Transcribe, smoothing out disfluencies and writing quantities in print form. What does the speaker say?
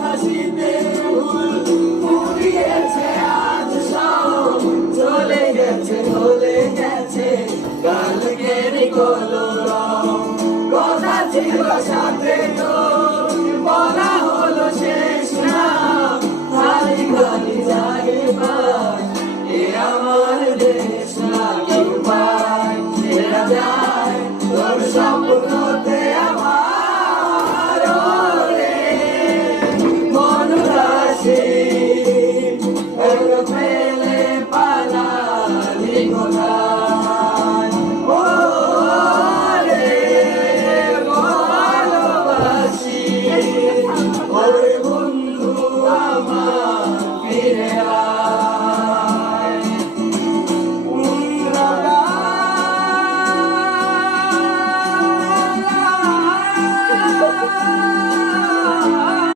হাসিতে ফুল ফুরিয়েছে আজ সব চলে গেছে ভুলে গেছে কালকের কলরব কথা ছিল সাথে তো